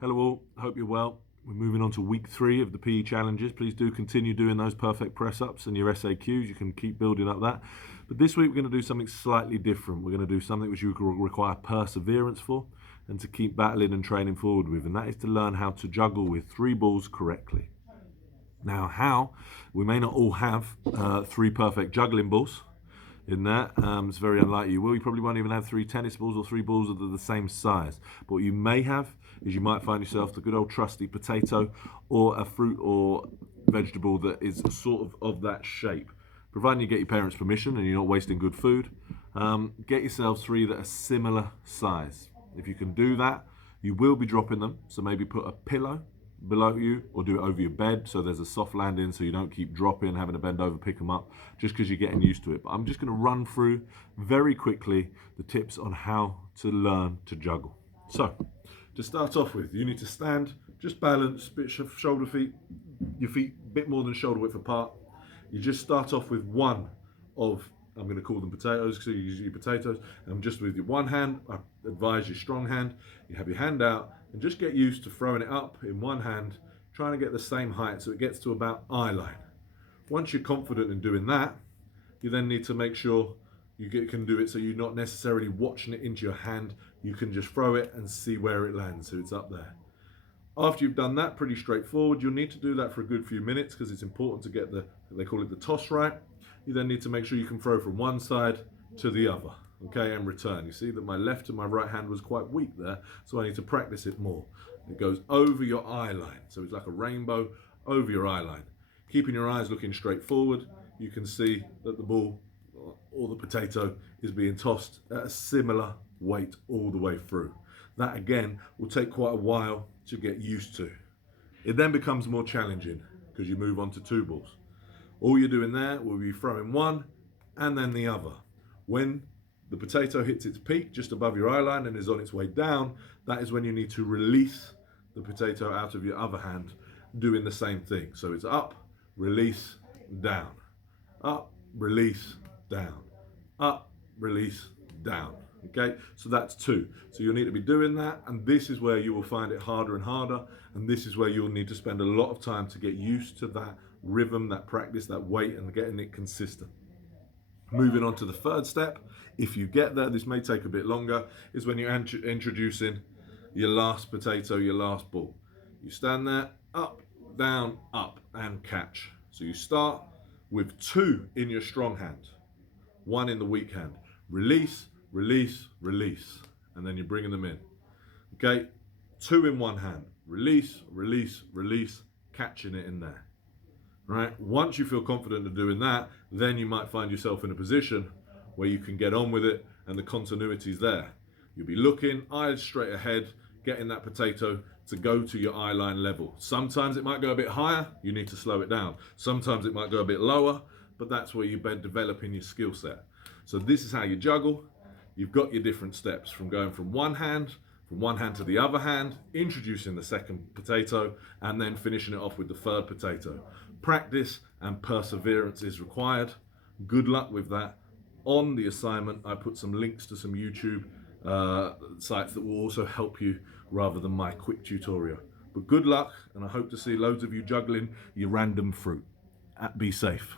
Hello all, hope you're well. We're moving on to week 3 of the PE challenges. Please do continue doing those perfect press-ups and your SAQs. You can keep building up that. But this week we're going to do something slightly different. We're going to do something which you require perseverance for and to keep battling and training forward with. And that is to learn how to juggle with 3 balls correctly. Now how? We may not all have 3 perfect juggling balls in there. It's very unlikely you will. You probably won't even have 3 tennis balls or 3 balls that are the same size. But what you may have is you might find yourself the good old trusty potato or a fruit or vegetable that is sort of that shape. Providing you get your parents' permission and you're not wasting good food, get yourselves 3 that are similar size. If you can do that, you will be dropping them. So maybe put a pillow below you or do it over your bed so there's a soft landing so you don't keep dropping, having to bend over, pick them up just because you're getting used to it. But I'm just going to run through very quickly the tips on how to learn to juggle. So to start off with, you need to stand, just balance, bit shoulder feet, your feet a bit more than shoulder width apart. You just start off with one of, I'm going to call them potatoes, so you use your potatoes, and just with your one hand, I advise your strong hand, you have your hand out, and just get used to throwing it up in one hand, trying to get the same height so it gets to about eye line. Once you're confident in doing that, you then need to make sure you can do it so you're not necessarily watching it into your hand, you can just throw it and see where it lands, so it's up there. After you've done that, pretty straightforward, you'll need to do that for a good few minutes because it's important to get they call it the toss right. You then need to make sure you can throw from one side to the other, okay, and return. You see that my left and my right hand was quite weak there, so I need to practice it more. It goes over your eye line, so it's like a rainbow over your eye line. Keeping your eyes looking straight forward, you can see that the ball or the potato is being tossed at a similar weight all the way through. That again will take quite a while to get used to. It then becomes more challenging because you move on to 2 balls. All you're doing there will be throwing one and then the other. When the potato hits its peak just above your eye line and is on its way down, that is when you need to release the potato out of your other hand, doing the same thing. So it's up, release, down. Up, release, down. Up, release, down. Okay, so that's 2. So you'll need to be doing that, and this is where you will find it harder and harder, and this is where you'll need to spend a lot of time to get used to that rhythm, that practice, that weight, and getting it consistent. Moving on to the 3rd step, if you get there, this may take a bit longer, is when you're introducing your last potato, your last ball. You stand there, up, down, up, and catch. So you start with 2 in your strong hand, 1 in the weak hand. Release, release, release, and then you're bringing them in. Okay, 2 in one hand. Release, release, release, catching it in there. Right, once you feel confident in doing that, then you might find yourself in a position where you can get on with it and the continuity's there. You'll be looking, eyes straight ahead, getting that potato to go to your eye line level. Sometimes it might go a bit higher, you need to slow it down. Sometimes it might go a bit lower, but that's where you're developing your skill set. So this is how you juggle. You've got your different steps from going from one hand to the other hand, introducing the second potato, and then finishing it off with the 3rd potato. Practice and perseverance is required. Good luck with that. On the assignment, I put some links to some YouTube sites that will also help you rather than my quick tutorial. But good luck, and I hope to see loads of you juggling your random fruit. Be safe.